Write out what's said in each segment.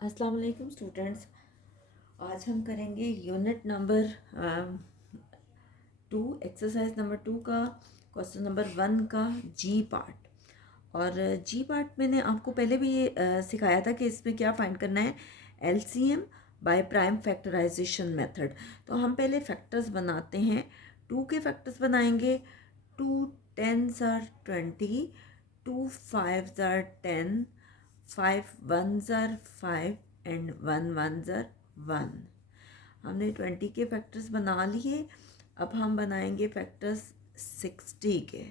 अस्सलाम वालेकुम स्टूडेंट्स। आज हम करेंगे यूनिट नंबर 2 एक्सरसाइज नंबर 2 का क्वेश्चन नंबर 1 का जी पार्ट। और जी पार्ट मैंने आपको पहले भी ये सिखाया था कि इसमें क्या फाइंड करना है, LCM by prime factorisation method. तो हम पहले फैक्टर्स बनाते हैं। 2 के फैक्टर्स बनाएंगे। 2 10s are 20, 2 5s are 10, 5 1s are 5 and 1 1s are 1। हमने 20 के फैक्टर्स बना लिए। अब हम बनाएंगे फैक्टर्स 60 के।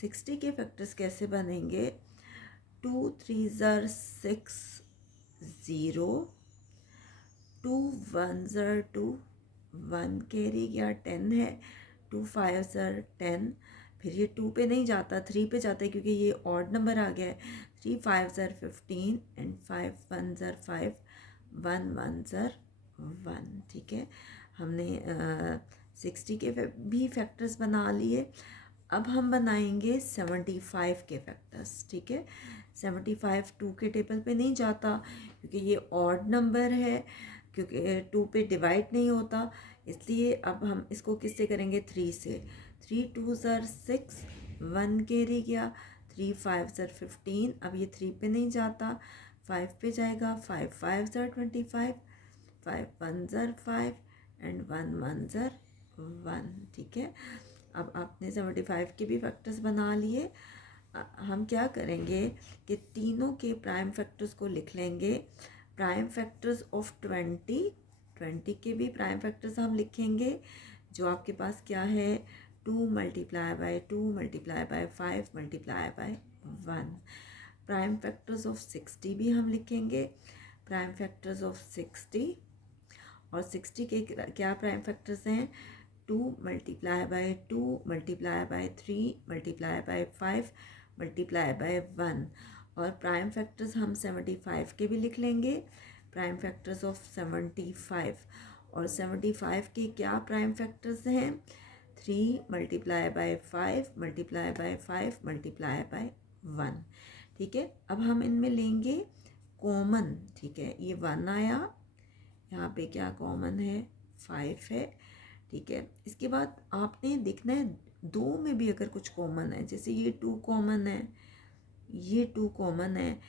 60 के फैक्टर्स कैसे बनेंगे? 2 3s are 6 0, 2 1s are 2, 1 carry गया 10 है, 2 5s are 10। फिर ये 2 पे नहीं जाता, 3 पे जाता है क्योंकि ये ऑड नंबर आ गया है। 3 5s are 15 and 5 1s are 5, 1 1s are 1। ठीक है, हमने 60 के भी फैक्टर्स बना लिए। अब हम बनाएंगे 75 के फैक्टर्स। ठीक है, 75 2 के टेबल पे नहीं जाता क्योंकि ये ऑड नंबर है, क्योंकि 2 पे डिवाइड नहीं होता, इसलिए अब हम इसको किससे करेंगे? 3 से। 3 2s are 6, 1 कैरी गया, 3 5s are 15। अब ये 3 पे नहीं जाता, 5 पे जाएगा, 5 5s are 25, 5 1s are 5 and 1 1s are 1। ठीक है, अब आपने 75 के भी फैक्टर्स बना लिए। हम क्या करेंगे कि तीनों के प्राइम फैक्टर्स को लिख लेंगे। प्राइम फैक्टर्स ऑफ 20 के भी प्राइम फैक्टर्स हम लिखेंगे, जो आपके पास क्या है? 2 multiply by 2 multiply bye 5 multiply by 1। Prime factors of 60 भी हम लिखेंगे। प्राइम फैक्टर्स ऑफ 60 और 60 के क्या प्राइम फैक्टर्स हैं? 2 multiply by 2 multiply by 3 multiply bye 5 multiply by 1। और प्राइम फैक्टर्स हम 75 के भी लिख लेंगे। प्राइम फैक्टर्स ऑफ 75 और 75 के क्या प्राइम फैक्टर्स हैं? 3 multiply bye 5 multiply by 5 multiply by 1। ठीक है, अब हम इनमें लेंगे कॉमन। ठीक है, ये 1 आया, यहाँ पे क्या कॉमन है? 5 है। ठीक है, इसके बाद आपने देखना है दो में भी अगर कुछ कॉमन है, जैसे ये 2 कॉमन है, ये 2 कॉमन है।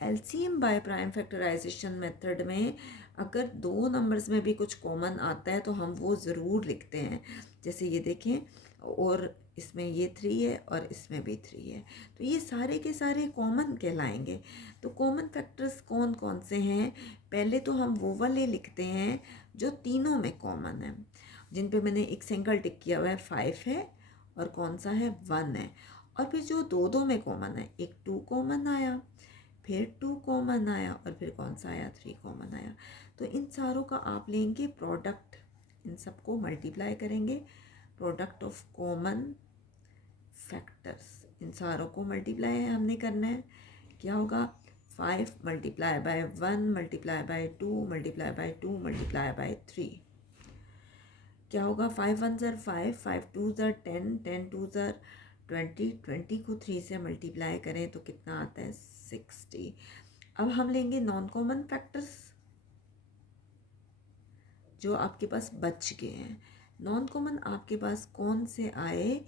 LCM by prime factorisation method में अगर दो नंबर्स में भी कुछ कॉमन आता है तो हम वो ज़रूर लिखते हैं। जैसे ये देखें, और इसमें ये 3 है और इसमें भी 3 है, तो ये सारे के सारे कॉमन कहलाएंगे। तो कॉमन फैक्टर्स कौन कौन से हैं? पहले तो हम वो वाले लिखते हैं जो तीनों में कॉमन है, जिन पे मैंने एक सिंगल टिक किया हुआ है। 5 है और कौन सा है? 1 है। और फिर जो दो दो में कॉमन है, एक 2 कॉमन आया, फिर 2 कॉमन आया, और फिर कौन सा आया? 3 कॉमन आया। तो इन सारों का आप लेंगे प्रोडक्ट, इन सबको मल्टीप्लाई करेंगे। प्रोडक्ट ऑफ कॉमन फैक्टर्स, इन सारों को मल्टीप्लाई हमने करना है। क्या होगा? 5 multiply by 1 multiply by 2 multiply by 2 multiply by 3। क्या होगा? 5 1s are 5, 5 2s are 10, 10 2s are 20, 20 को 3 से मल्टीप्लाई करें तो कितना आता है? 60। अब हम लेंगे नॉन कॉमन फैक्टर्स जो आपके पास बच गए हैं। नॉन कॉमन आपके पास कौन से आए?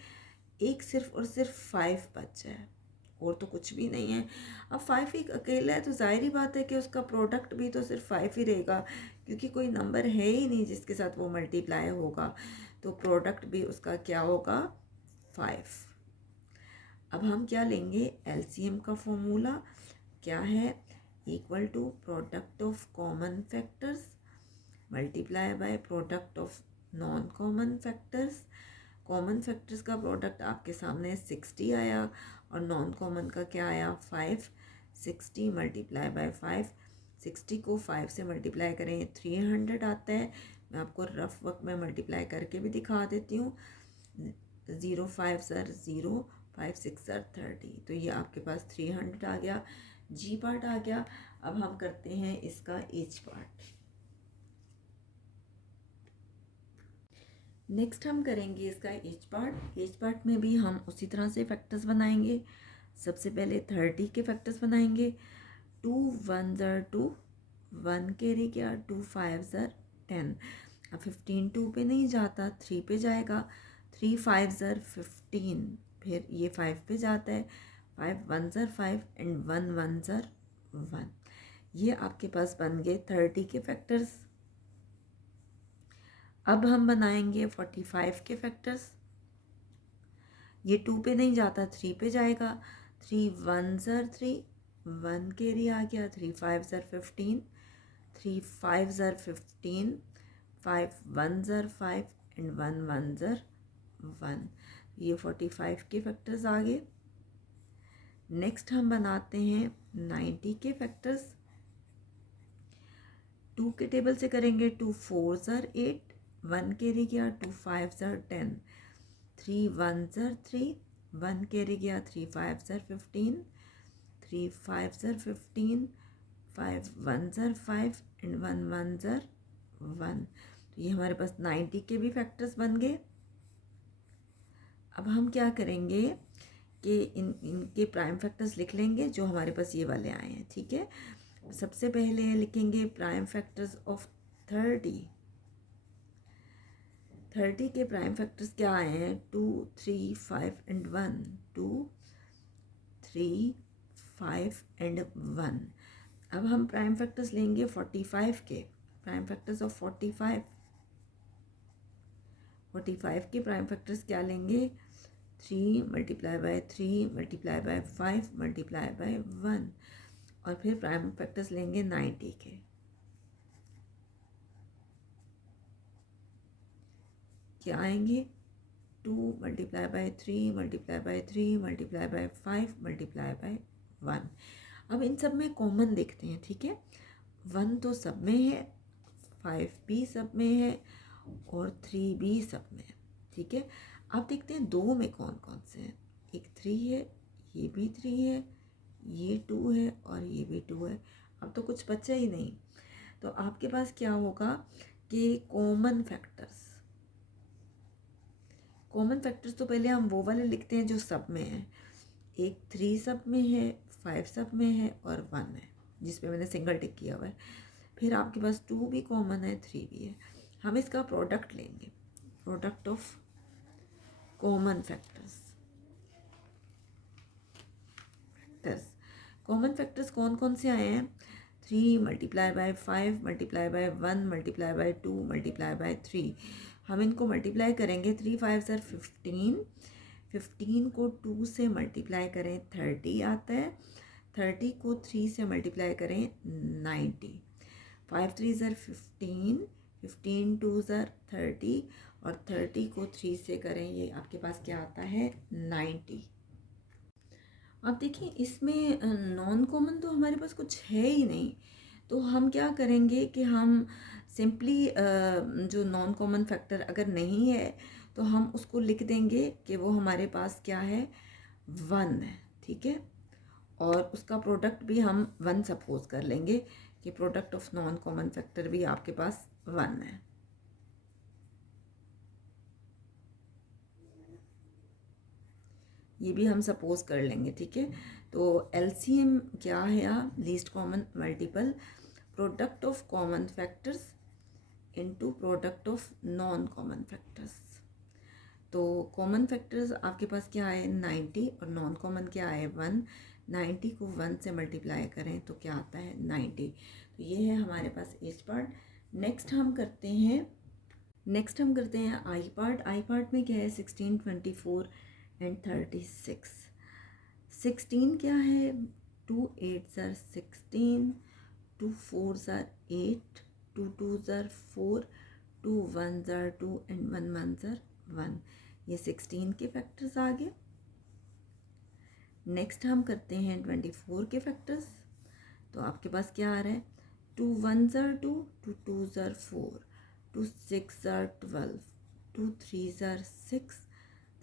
एक सिर्फ और सिर्फ 5 बचा है, और तो कुछ भी नहीं है। अब 5 एक अकेला है तो जाहिर ही बात है कि उसका प्रोडक्ट भी तो सिर्फ 5 ही रहेगा, क्योंकि कोई नंबर है ही नहीं जिसके साथ वो मल्टीप्लाई होगा, तो प्रोडक्ट भी उसका क्या होगा? 5। अब हम क्या लेंगे? एलसीएम का फॉर्मूला क्या है? Equal to product of common factors multiply by product of non common factors. Common factors का प्रोडक्ट आपके सामने 60 आया और नॉन कॉमन का क्या आया? 5। 60 मल्टीप्लाई बाय 5, 60 को 5 से मल्टीप्लाई करें 300 आता है। मैं आपको रफ वर्क में मल्टीप्लाई करके भी दिखा देती हूँ। 0 5 सर 0, 5 6 सर 30, तो ये आपके पास 300 आ गया। जी पार्ट आ गया। अब हम करते हैं इसका एच पार्ट। नेक्स्ट हम करेंगे इसका एच पार्ट। एच पार्ट में भी हम उसी तरह से फैक्टर्स बनाएंगे। सबसे पहले 30 के फैक्टर्स बनाएंगे। 2 1s are 2, 1 कैरी किया, 2 5 ज़र 10। अब 15 2 पे नहीं जाता, 3 पे जाएगा, 3 5 ज़र 15, फिर ये 5 पे जाता है, 5 1 ज़र 5 एंड 1 1 ज़र 1। ये आपके पास बन गए 30 के फैक्टर्स। अब हम बनाएंगे 45 के फैक्टर्स। ये 2 पे नहीं जाता, 3 पे जाएगा, 3 1 ज़र 3, 1 कैरी आ गया, 3 5 ज़र 15, 3 5 ज़र 15, 5 1 ज़र 5 एंड 1 1 ज़र 1। ये 45 के फैक्टर्स आ गए। नेक्स्ट हम बनाते हैं 90 के फैक्टर्स। 2 के टेबल से करेंगे, 2 4 ज़र 8, 1 कैरी गया, 2 5 ज़र 10, 3 1 ज़र 3, 1 कैरी गया, 3 5 ज़र 15, 3 5 ज़र 15, 5 1 ज़र 5 एंड 1 1 ज़र 1। तो ये हमारे पास 90 के भी फैक्टर्स बन गए। अब हम क्या करेंगे कि इनके प्राइम फैक्टर्स लिख लेंगे जो हमारे पास ये वाले आए हैं, ठीक है। सबसे पहले लिखेंगे प्राइम फैक्टर्स ऑफ 30। 30 के प्राइम फैक्टर्स क्या आए हैं? 2 3 5 एंड 1, 2 3 5 एंड 1। अब हम प्राइम फैक्टर्स लेंगे 45 के, प्राइम फैक्टर्स ऑफ 45। 45 के प्राइम फैक्टर्स क्या लेंगे? 3 multiply by 3 multiply bye 5 multiply by 1। और फिर प्राइम फैक्टर्स लेंगे 90 के। क्या आएंगे? 2 multiply by 3 multiply by 3 multiply bye 5 multiply by 1। अब इन सब में कॉमन देखते हैं, ठीक है। 1 तो सब में है, 5 भी सब में है और 3 भी सब में है, ठीक है। अब देखते हैं 2 में कौन कौन से हैं। एक 3 है, ये भी 3 है, ये 2 है और ये भी 2 है। अब तो कुछ बचा ही नहीं। तो आपके पास क्या होगा कि कॉमन फैक्टर्स तो पहले हम वो वाले लिखते हैं जो सब में है। एक 3 सब में है, 5 सब में है और 1 है जिसमें मैंने सिंगल टिक किया हुआ है। फिर आपके पास 2 भी कॉमन है, 3 भी है। हम इसका प्रोडक्ट लेंगे, product of common factors. Common factors कौन कौन से आए हैं? 3 multiply bye 5 multiply by 1 multiply by 2 multiply by 3। हम इनको मल्टीप्लाई करेंगे, 3 5 ज़र 15, 15 को 2 से मल्टीप्लाई करें 30 आता है, 30 को 3 से मल्टीप्लाई करें 90, 5 3 ज़र 15, 15 2 ज़र 30 और 30 को 3 से करें, ये आपके पास क्या आता है? 90। अब देखिए इसमें नॉन कॉमन तो हमारे पास कुछ है ही नहीं। तो हम क्या करेंगे कि हम सिंपली जो नॉन कॉमन फैक्टर अगर नहीं है तो हम उसको लिख देंगे कि वो हमारे पास क्या है? 1 है, ठीक है। और उसका प्रोडक्ट भी हम 1 सपोज कर लेंगे कि product of non common factor भी आपके पास 1 है। ये भी हम सपोज कर लेंगे, ठीक है। तो एलसीएम क्या है? Least common multiple, product of common factors into product of non common factors. तो कॉमन फैक्टर्स आपके पास क्या है? 90 और नॉन कॉमन क्या है? 1। 90 को 1 से मल्टीप्लाई करें तो क्या आता है? 90। तो ये है हमारे पास एच पार्ट। नेक्स्ट हम करते हैं आई पार्ट। आई पार्ट में क्या है? 16 24 एंड 36। 16 क्या है? 2 8 ज़र 16, 2 4 ज़र 8, 2 2 ज़र 4, 2 1 ज़र 2 एंड 1 1 ज़र 1। ये 16 के फैक्टर्स आ गए। नेक्स्ट हम करते हैं 24 के फैक्टर्स। तो आपके पास क्या आ रहा है? 2 1 ज़र 2, 2 2 ज़र 4, 2 6 ज़र 12, 2 3 ज़र 6,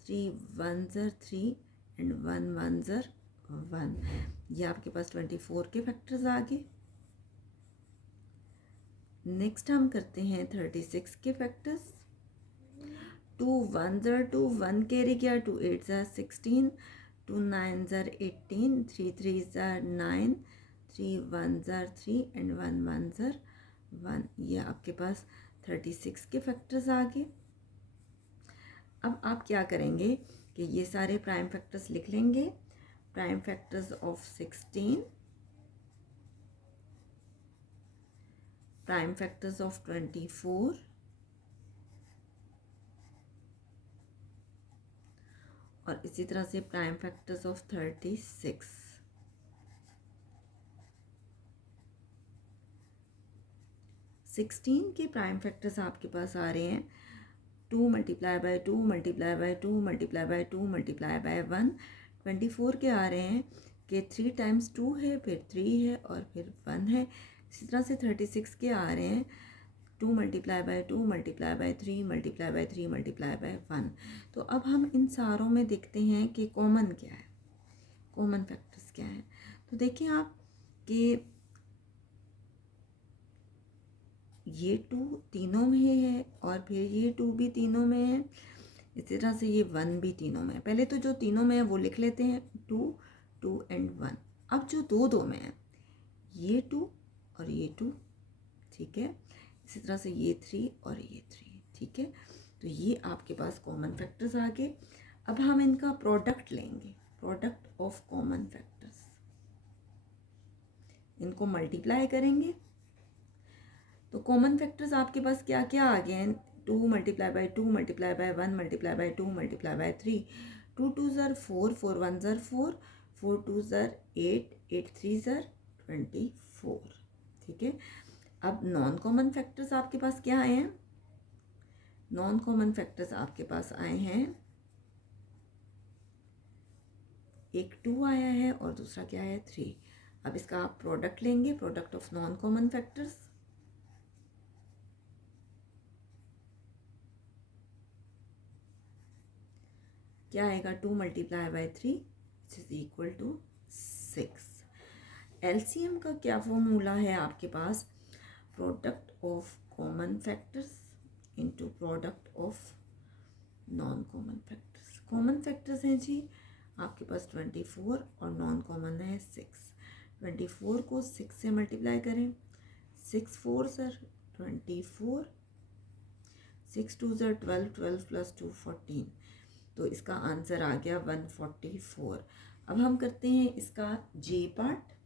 3 1 ज़र 3 एंड 1 1 ज़र 1। ये आपके पास 24 के फैक्टर्स आ गए। नेक्स्ट हम करते हैं 36 के फैक्टर्स। 2 1 ज़र 2, 1 कैरी गया, 2 8 ज़र 16, 2 9 ज़र 18, 3 3 ज़र 9, 3 1 ज़र 3 एंड 1 1 ज़र 1। ये आपके पास 36 के फैक्टर्स आ गए। अब आप क्या करेंगे कि ये सारे प्राइम फैक्टर्स लिख लेंगे। Prime factors of 16, prime factors of 24 और इसी तरह से प्राइम फैक्टर्स ऑफ 36। सिक्सटीन के प्राइम फैक्टर्स आपके पास आ रहे हैं 2 multiply by 2 multiply by 2 multiply by 2 multiply by 1। 24 के आ रहे हैं कि 3 टाइम्स 2 है, फिर 3 है और फिर 1 है। इसी तरह से 36 के आ रहे हैं 2 multiply by 2 multiply by 3 multiply by 3 multiply by 1। तो अब हम इन सारों में देखते हैं कि कॉमन क्या है, कॉमन फैक्टर्स क्या है। तो देखिए आप कि ये 2 तीनों में है और फिर ये 2 भी तीनों में है। इसी तरह से ये 1 भी तीनों में है। पहले तो जो तीनों में है वो लिख लेते हैं 2 2 एंड 1। अब जो दो दो में है ये 2 और ये 2, ठीक है। इसी तरह से ये 3 और ये 3, ठीक है। तो ये आपके पास कॉमन फैक्टर्स आ गए। अब हम इनका प्रोडक्ट लेंगे, प्रोडक्ट ऑफ कॉमन फैक्टर्स। इनको मल्टीप्लाई करेंगे तो कॉमन फैक्टर्स आपके पास क्या क्या आ गए हैं। 2 multiply by 2 multiply by 1 multiply by 2 multiply by 3। 2 2 ज़र 4, 4 1 ज़र 4, 4 2 ज़र 8, 8 3 ज़र 24, ठीक है। अब नॉन कॉमन फैक्टर्स आपके पास क्या आए हैं। नॉन कॉमन फैक्टर्स आपके पास आए हैं, एक 2 आया है और दूसरा क्या है 3। अब इसका आप प्रोडक्ट लेंगे, product of non common factors. क्या आएगा 2 multiply by 3 is equal to 6। LCM का क्या फॉर्मूला है आपके पास, product of common factors into product of non common factors. Common factors हैं जी आपके पास 24 और नॉन कॉमन है 6। 24 को 6 से मल्टीप्लाई करें, 6 4 ज़र 24, 6 2 ज़र 12, 12 प्लस 2 14। तो इसका आंसर आ गया 144। अब हम करते हैं इसका जे पार्ट।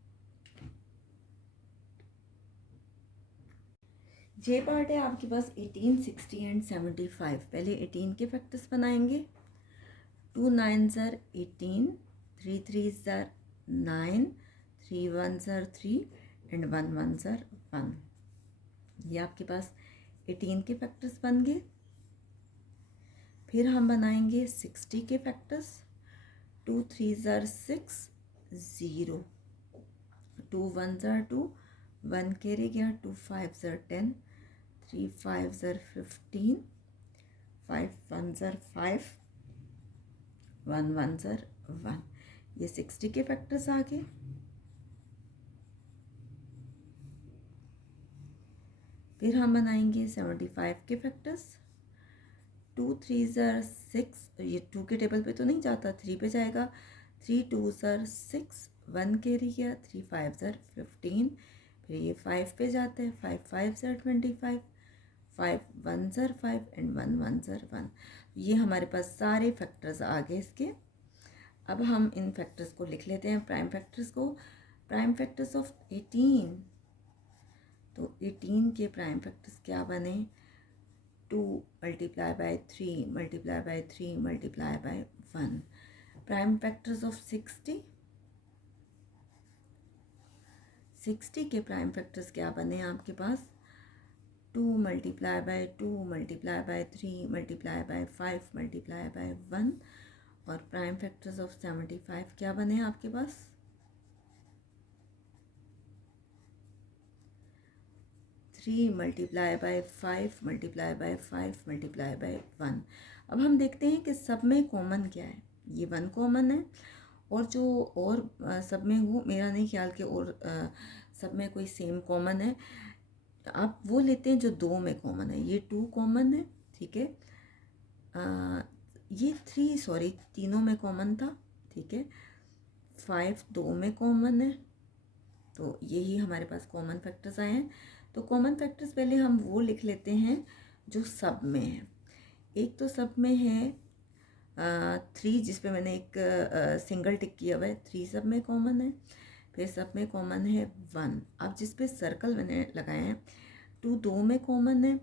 जे पार्ट है आपके पास 18, 60 एंड 75। पहले 18 के फैक्टर्स बनाएंगे। 2 9 ज़र 18, 3 3 ज़र 9, 3 1 ज़र 3 एंड 1 1 ज़र 1। ये आपके पास 18 के फैक्टर्स बन गए। फिर हम बनाएंगे 60 के फैक्टर्स। 2 3 ज़र 6 0, 2 1 ज़र 2, 1 कैरी गया, 2 5 ज़र 10, 3 5 ज़र 15, 5 1 ज़र 5, 1 1 ज़र 1। ये 60 के फैक्टर्स आ गए। फिर हम बनाएंगे 75 के फैक्टर्स। 2 3 ज़र 6, ये 2 के टेबल पे तो नहीं जाता, 3 पे जाएगा। 3 2 ज़र 6, 1 कैरी गया, 3 5 ज़र 15, फिर ये 5 पे जाता है, 5 5 ज़र 25, 5 1 ज़र 5 एंड 1 1 ज़र 1। ये हमारे पास सारे फैक्टर्स आ गए इसके। अब हम इन फैक्टर्स को लिख लेते हैं, प्राइम फैक्टर्स को। प्राइम फैक्टर्स ऑफ 18, तो 18 के प्राइम फैक्टर्स क्या बने, 2 multiply by 3 multiply by 3 multiply by 1। Prime factors of 60, 60 के प्राइम फैक्टर्स क्या बने आपके पास, 2 multiply by 2 multiply by 3 multiply bye 5 multiply by 1। और प्राइम फैक्टर्स ऑफ 75 क्या बने आपके पास, 3 multiply bye 5 multiply by 5 multiply by 1। अब हम देखते हैं कि सब में कॉमन क्या है। ये 1 कॉमन है और जो और सब में हो, मेरा नहीं ख्याल कि और सब में कोई सेम कॉमन है। आप वो लेते हैं जो 2 में कॉमन है। ये 2 कॉमन है, ठीक है। ये 3 सॉरी तीनों में कॉमन था, ठीक है। 5 2 में कॉमन है, तो यही हमारे पास कॉमन फैक्टर्स आए हैं। तो कॉमन फैक्टर्स पहले हम वो लिख लेते हैं जो सब में है। एक तो सब में है 3, जिस पे मैंने एक सिंगल टिक किया हुआ है, 3 सब में कॉमन है। फिर सब में कॉमन है 1। अब जिस पे सर्कल मैंने लगाए हैं 2 2 में कॉमन है,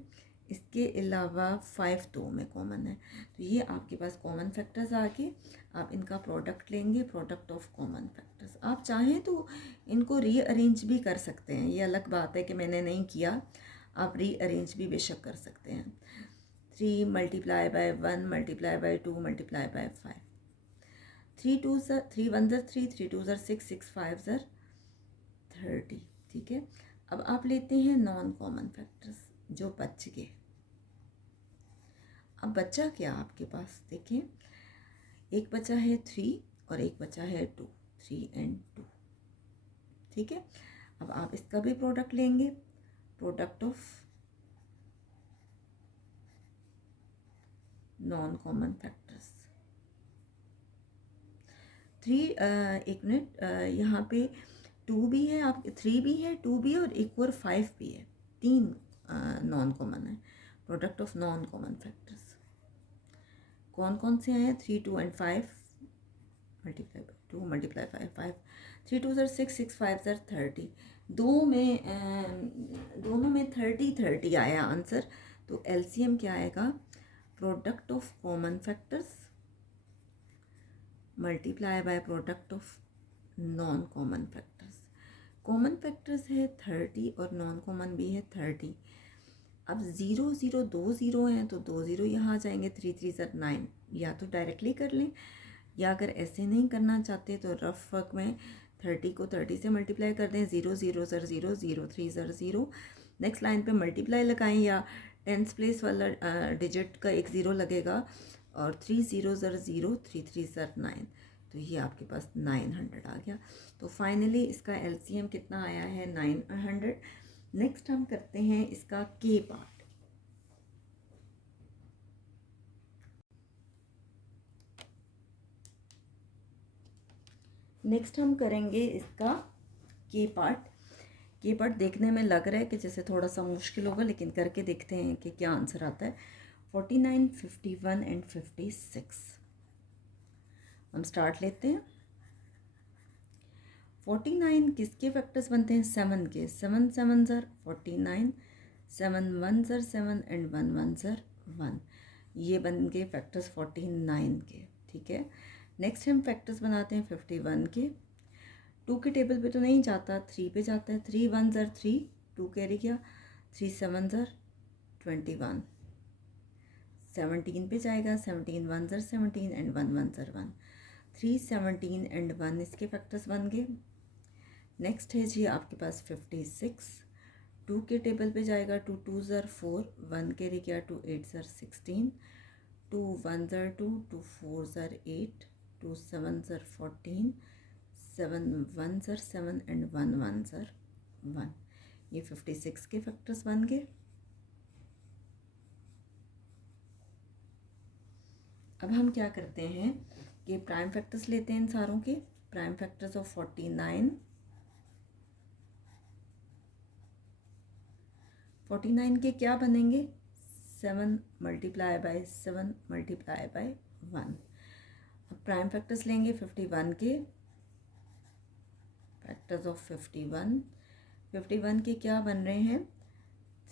इसके अलावा 5 2 में कॉमन है। तो ये आपके पास कॉमन फैक्टर्स आ गए। आप इनका प्रोडक्ट लेंगे, प्रोडक्ट ऑफ कॉमन फैक्टर्स। आप चाहें तो इनको रीअरेंज भी कर सकते हैं, ये अलग बात है कि मैंने नहीं किया, आप रीअरेंज भी बेशक कर सकते हैं। 3 multiply by 1 multiply by 2 multiply bye 5। 3 2 ज़र 3 1 ज़र 3, 3 2 ज़र 6, 6 5 ज़र 30। ठीक है, अब आप लेते हैं नॉन कॉमन फैक्टर्स जो बच गए। अब बचा क्या आपके पास, देखिए एक बचा है 3 और एक बचा है 2, 3 and 2। ठीक है, अब आप इसका भी प्रोडक्ट लेंगे, product of non common factors. 3 एक मिनट, यहाँ पे 2 भी है, आप 3 भी है, 2 भी है और एक और 5 भी है, 3 नॉन कॉमन है। Product of non common factors कौन कौन से हैं, 3 2 and 5 मल्टीप्लाई बाई 2 मल्टीप्लाई 5 5, 3 2 ज़र 6, 6 5 ज़र 30। दोनों में 30 30 आया आंसर। तो एलसीएम क्या आएगा, product of common factors multiply by product of non common factors. Common factors है 30 और नॉन कॉमन भी है 30। अब 0 0 2 0 हैं तो 2 0 यहाँ आ जाएंगे, 3 3 ज़र 9। या तो डायरेक्टली कर लें, या अगर ऐसे नहीं करना चाहते तो रफ वर्क में 30 को 30 से मल्टीप्लाई कर दें, 0 0 ज़र 0, 0 3 ज़र 0। नेक्स्ट लाइन पे मल्टीप्लाई लगाएं, या टेंथ प्लेस वाला डिजिट का एक 0 लगेगा, और 3 0 ज़र 0, 3 3 ज़र 9। तो ये आपके पास 900 आ गया। तो फाइनली इसका एलसीएम कितना आया है, 900। नेक्स्ट हम करते हैं इसका के पार्ट। नेक्स्ट हम करेंगे इसका के पार्ट। के पार्ट देखने में लग रहा है कि जैसे थोड़ा सा मुश्किल होगा, लेकिन करके देखते हैं कि क्या आंसर आता है। 49 51 and 56 हम स्टार्ट लेते हैं। 49 किसके फैक्टर्स बनते हैं, 7 के। 7 7 ज़र 49, 7 1 ज़र 7 and 1 1 ज़र 1। ये बन गए फैक्टर्स 49 के। ठीक है, नेक्स्ट हम फैक्टर्स बनाते हैं 51 के। 2 के टेबल पे तो नहीं जाता, 3 पे जाता है। 3 1 ज़र 3, 2 कैरी किया, 3 7 ज़र 21। 17 पे जाएगा, 17 1 ज़र 17 and 1 1 ज़र 1। 3 17 and 1 इसके फैक्टर्स बन गए। नेक्स्ट है जी आपके पास 56। 2 के टेबल पे जाएगा, 2 2 ज़र 4, 1 कैरी किया, 2 8 ज़र 16, 2 1 ज़र 2, 2 4 ज़र 8, 2 7 ज़र 14, 7 1 ज़र 7 and 1 1 ज़र 1। ये 56 के फैक्टर्स बन गए। अब हम क्या करते हैं कि प्राइम फैक्टर्स लेते हैं इन सारों के। प्राइम फैक्टर्स ऑफ 49, 49 के क्या बनेंगे, 7 मल्टीप्लाई बाय 7 मल्टीप्लाई बाय 1। अब प्राइम फैक्टर्स लेंगे 51 के। फैक्टर्स ऑफ 51 के क्या बन रहे हैं,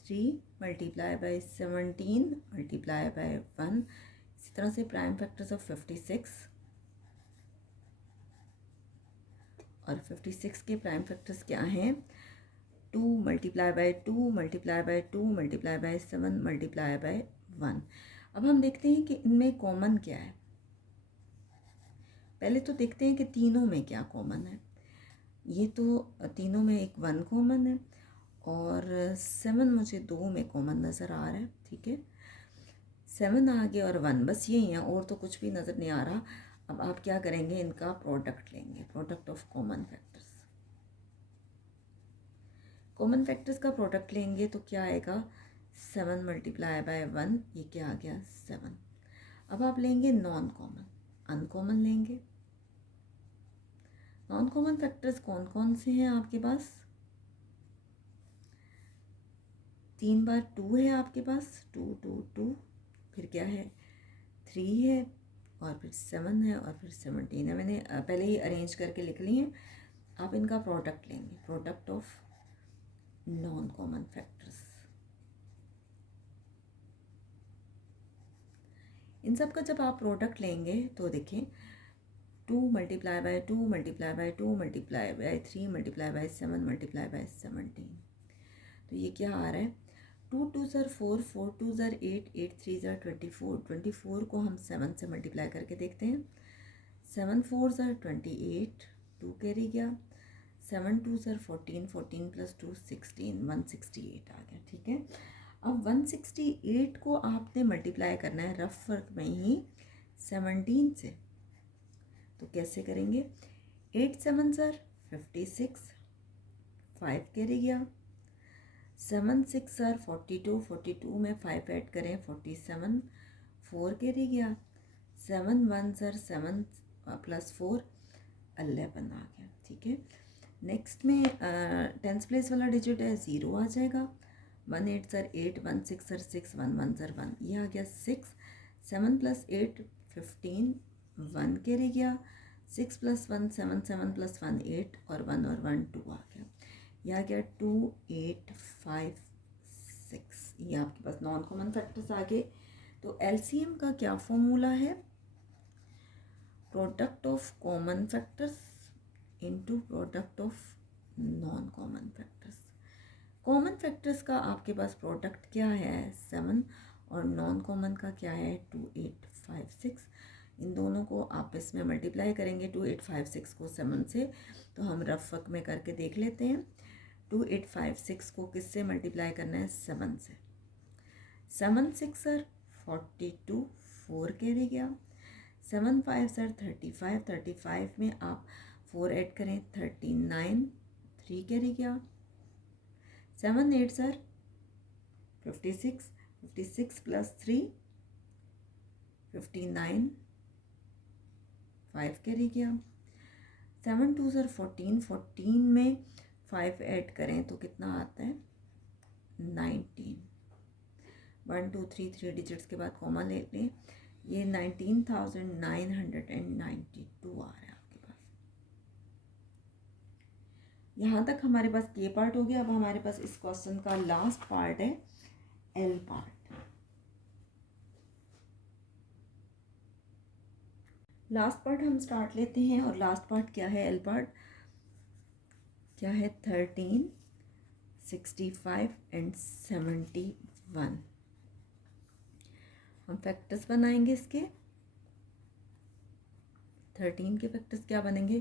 3 मल्टीप्लाई बाय 17 मल्टीप्लाई बाय 1। इसी तरह से प्राइम फैक्टर्स ऑफ 56 और 56 के प्राइम फैक्टर्स क्या हैं, 2 multiply by 2 multiply by 2 multiply by 7 multiply by 1। अब हम देखते हैं कि इनमें कॉमन क्या है। पहले तो देखते हैं कि तीनों में क्या कॉमन है। ये तो तीनों में एक 1 कॉमन है, और 7 मुझे 2 में कॉमन नज़र आ रहा है। ठीक है, 7 आ गया और 1, बस यही है, और तो कुछ भी नज़र नहीं आ रहा। अब आप क्या करेंगे, इनका प्रोडक्ट लेंगे, product of common factors. Common factors का प्रोडक्ट लेंगे तो क्या आएगा, 7 मल्टीप्लाई बाय 1, ये क्या आ गया 7। अब आप लेंगे नॉन कॉमन, अनकॉमन लेंगे। नॉन कॉमन फैक्टर्स कौन कौन से हैं आपके पास? 3 बार 2 है आपके पास, 2 2 2, फिर क्या है 3 है, और फिर 7 है, और फिर 17 है। मैंने पहले ही अरेंज करके लिख ली हैं। आप इनका प्रोडक्ट लेंगे, product of non common factors. इन सब का जब आप प्रोडक्ट लेंगे तो देखें 2 multiply by 2 multiply by 2 multiply by 3 multiply by 7 multiply by 17। तो ये क्या आ रहा है? 2 2 ज़र 4, 4 2 ज़र 8, 8 3 ज़र 24, 24 को हम 7 से मल्टीप्लाई करके देखते हैं। 7 4 ज़र 28, 2 कैरी गया। 7 2 ज़र 14, 14 प्लस 2 16, 168 आ गया। ठीक है, अब 168 को आपने मल्टीप्लाई करना है रफ वर्क में ही 17 से। तो कैसे करेंगे? 8 7 ज़र 56, 5 कैरी गया। 7 6 ज़र 42, 42 में 5 ऐड करें 47, 4 कैरी गया। 7 1 ज़र 7 प्लस 4 11 आ गया। ठीक है, नेक्स्ट में टेंथ प्लेस वाला डिजिट है 0 आ जाएगा। 1 8 ज़र 8, 1 6 ज़र 6, 1 1 ज़र 1, ये आ गया 6। 7 प्लस 8 15, 1 कैरी गया। 6 प्लस 1 7, 7 प्लस 1 8, और 1 और 1 2 आ गया। यह आ गया 2 8 5 6। ये आपके पास नॉन कॉमन फैक्टर्स आ गए। तो एलसीएम का क्या फॉर्मूला है? Product of common factors into product of non common factors. Common factors का आपके पास प्रोडक्ट क्या है? 7, और नॉन कॉमन का क्या है? 2 8 5 6। इन दोनों को आपस में मल्टीप्लाई करेंगे 2 8 5 6 को 7 से। तो हम रफ वर्क में करके देख लेते हैं। 2 8 5 6 को किससे मल्टीप्लाई करना है? 7 से। 7 6 ज़र 42, 4 कैरी गया। 7 5 ज़र 35, 35 में आप 4 ऐड करें 39, 3 कैरी गया। 7 8 ज़र 56, 56 प्लस 3 59, 5 कैरी गया। 7 2 ज़र 14, 14 में 5 ऐड करें तो कितना आता है? 19। 1 2 3 3 डिजिट्स के बाद कॉमा ले लें, ये 19,992 आ रहा है आपके पास। यहाँ तक हमारे पास ये पार्ट हो गया। अब हमारे पास इस क्वेश्चन का लास्ट पार्ट है एल पार्ट। लास्ट पार्ट हम स्टार्ट लेते हैं, और लास्ट पार्ट क्या है? एल पार्ट क्या है? 13 65 एंड 71। हम फैक्टर्स बनाएंगे इसके। 13 के फैक्टर्स क्या बनेंगे?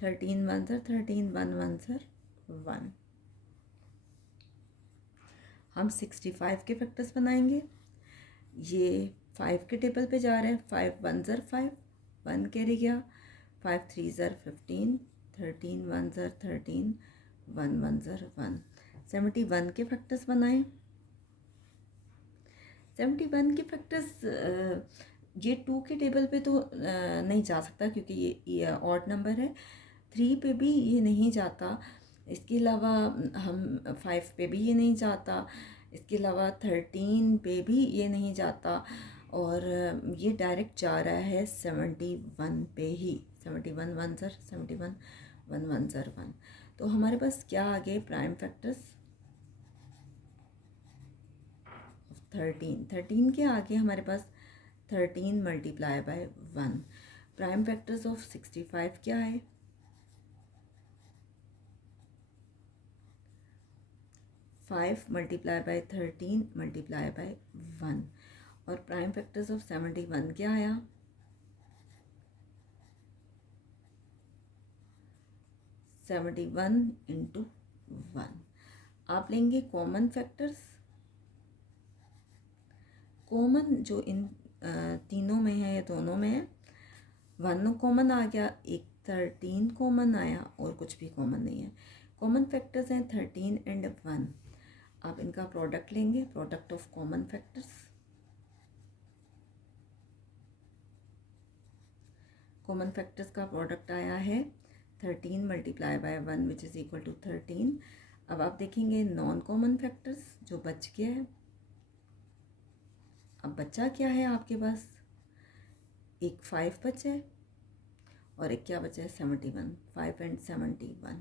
13 1 ज़र 13, 1 1 ज़र 1। हम 65 के फैक्टर्स बनाएंगे। ये 5 के टेबल पे जा रहे हैं। 5 1 ज़र 5, 1 कैरी गया। 5 3 ज़र 15, 13 1 ज़र 13, 1 1 ज़र 1। 71 के फैक्टर्स बनाएं। 71 के फैक्टर्स ये 2 के टेबल पे तो नहीं जा सकता, क्योंकि ये ऑड नंबर है। 3 पे भी ये नहीं जाता। इसके अलावा हम 5 पे भी ये नहीं जाता। इसके अलावा 13 पे भी ये नहीं जाता। और ये डायरेक्ट जा रहा है 71 पे ही। 71 1 ज़र 71, 1 1 ज़र 1। तो हमारे पास क्या आ गए? Prime factors 13। 13 के आगे हमारे पास 13 multiply by 1। Prime factors of 65 क्या है? 5 मल्टीप्लाई बाय 13 मल्टीप्लाई बाय 1। और प्राइम फैक्टर्स ऑफ 71 क्या आया? 71 इंटू 1। आप लेंगे कॉमन फैक्टर्स। कॉमन जो इन तीनों में है या दोनों में है, 1 कॉमन आ गया, एक 13 कॉमन आया, और कुछ भी कॉमन नहीं है। कॉमन फैक्टर्स हैं 13 एंड 1। आप इनका प्रोडक्ट लेंगे, product of common factors. Common factors का प्रोडक्ट आया है 13 multiply by 1 which is equal to 13। अब आप देखेंगे नॉन कॉमन फैक्टर्स जो बच गया है। अब बचा क्या है आपके पास, एक 5 बचा है और एक क्या बचा है 71, 5 एंड 71।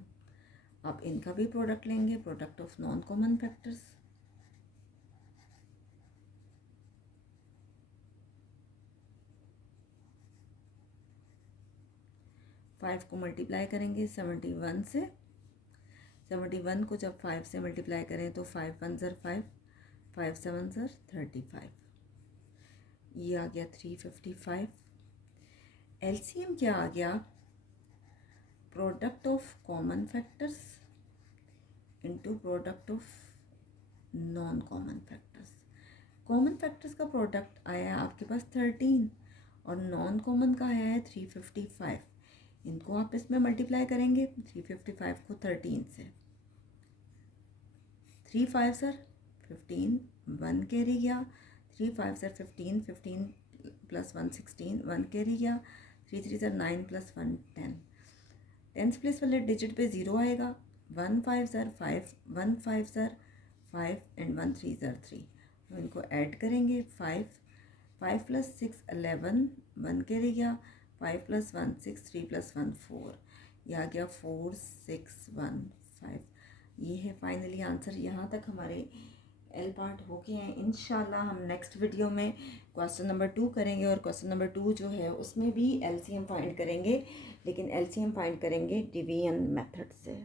आप इनका भी प्रोडक्ट लेंगे, product of non common factors. Five को मल्टीप्लाई करेंगे 71 से, 71 को जब 5 से मल्टीप्लाई करें तो 5 1 ज़र 5, 5 7 ज़र 35, ये आ गया 355। एलसीएम क्या आ गया, product of common factors into product of non common factors. Common factors का प्रोडक्ट आया है आपके पास 13 और नॉन कॉमन का आया है 355। इनको आप इसमें मल्टीप्लाई करेंगे 355 को 13 से, 3 5 सर 15, 1 कैरी गया, 3 5 सर 15, 15 प्लस 1 16, 1 कैरी गया, 3 3 सर 9 प्लस 1 10, टेंथ प्लेस वाले डिजिट पे 0 आएगा, 1 5 सर 5, 1 5 सर 5 एंड 1 3 सर 3। तो इनको ऐड करेंगे 5 प्लस 6 11, 1 कैरी गया, 5 प्लस 1 6, 3 प्लस 1 4, यह आ गया 4 6 1 5। ये है फाइनली आंसर। यहाँ तक हमारे एल पार्ट हो गए हैं। इंशाल्लाह हम नेक्स्ट वीडियो में क्वेश्चन नंबर 2 करेंगे और क्वेश्चन नंबर 2 जो है उसमें भी एलसीएम फाइंड करेंगे, लेकिन एलसीएम फाइंड करेंगे डिवीजन मेथड से।